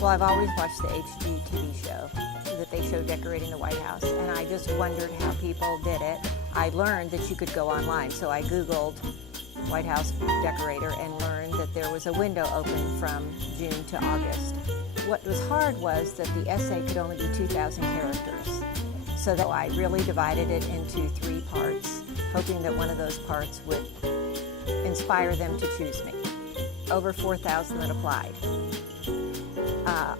Well, I've always watched the HGTV show that they show decorating the White House, and I just wondered how people did it. I learned that you could go online, so I Googled White House decorator and learned that there was a window open from June to August. What was hard was that the essay could only be 2,000 characters. So that I really divided it into 3 parts, hoping that one of those parts would inspire them to choose me. Over 4,000 that applied.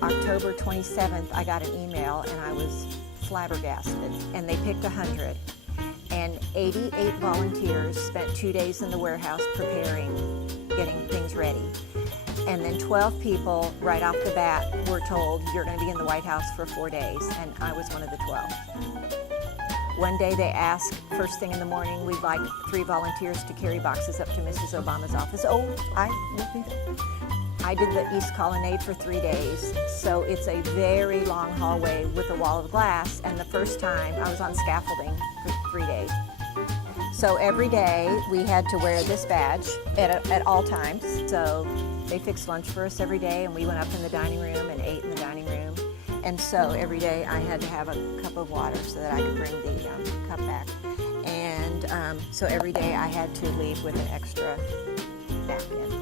October 27th, I got an email and I was flabbergasted, and they picked 100. And 88 volunteers spent 2 days in the warehouse preparing, getting things ready. And then 12 people right off the bat were told, you're going to be in the White House for 4 days, and I was one of the 12. One day they asked, first thing in the morning, we'd like 3 volunteers to carry boxes up to Mrs. Obama's office. Oh, I will do that. I did the East Colonnade for 3 days, so it's a very long hallway with a wall of glass, and the first time I was on scaffolding for 3 days. So every day we had to wear this badge at all times. So they fixed lunch for us every day, and we went up in the dining room and ate in the dining room. And so every day I had to have a cup of water so that I could bring the cup back. And so every day I had to leave with an extra napkin.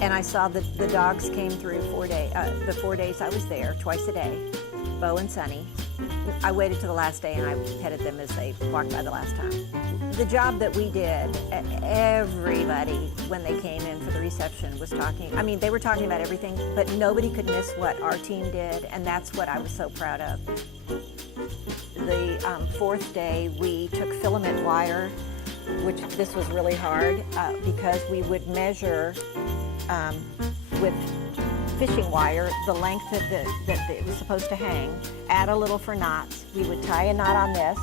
And I saw that the dogs came through the 4 days I was there, twice a day, Bo and Sunny. I waited till the last day and I petted them as they walked by the last time. The job that we did, everybody, when they came in for the reception, was talking. I mean, they were talking about everything, but nobody could miss what our team did, and that's what I was so proud of. The 4th day, we took filament wire, which this was really hard because we would measure with fishing wire the length that it was supposed to hang, add a little for knots. We would tie a knot on this,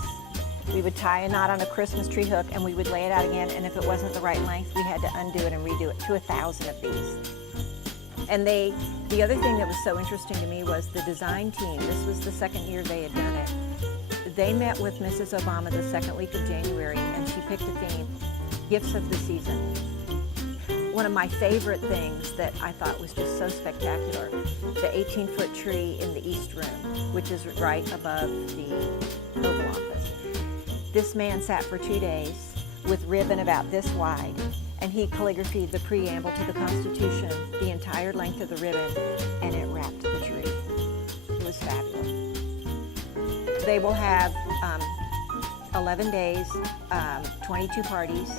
we would tie a knot on a Christmas tree hook, and we would lay it out again, and if it wasn't the right length, we had to undo it and redo it to 1,000 of these. And the other thing that was so interesting to me was the design team. This was the 2nd year they had done it. They met with Mrs. Obama the 2nd week of January, and she picked a theme, Gifts of the Season. One of my favorite things that I thought was just so spectacular, the 18-foot tree in the East Room, which is right above the Oval Office. This man sat for 2 days with ribbon about this wide, and he calligraphied the preamble to the Constitution, the entire length of the ribbon, and it wrapped the tree. It was fabulous. They will have 11 days, 22 parties,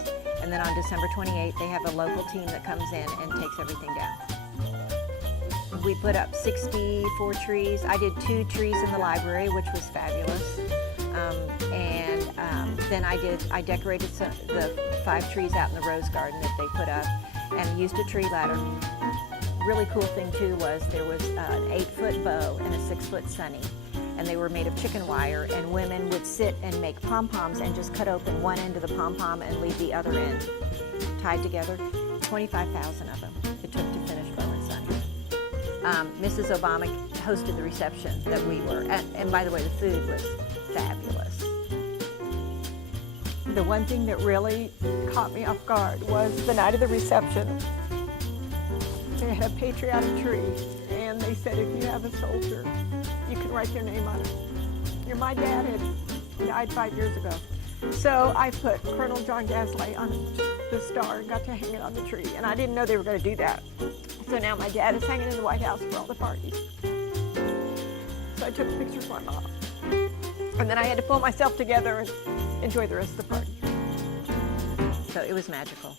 and then on December 28th, they have a local team that comes in and takes everything down. We put up 64 trees. I did 2 trees in the library, which was fabulous. Then I decorated the 5 trees out in the rose garden that they put up, and used a tree ladder. Really cool thing too was there was an 8-foot bow and a 6-foot sunny, and they were made of chicken wire, and women would sit and make pom-poms and just cut open one end of the pom-pom and leave the other end tied together. 25,000 of them it took to finish bow and sunny. Mrs. Obama hosted the reception that we were at, and by the way, the food was fabulous. The one thing that really caught me off guard was the night of the reception. They had a patriotic tree, and they said, if you have a soldier, you can write their name on it. My dad had died 5 years ago. So I put Colonel John Gaslight on the star and got to hang it on the tree, and I didn't know they were going to do that. So now my dad is hanging in the White House for all the parties. So I took pictures for my mom. And then I had to pull myself together and enjoy the rest of the party. So it was magical.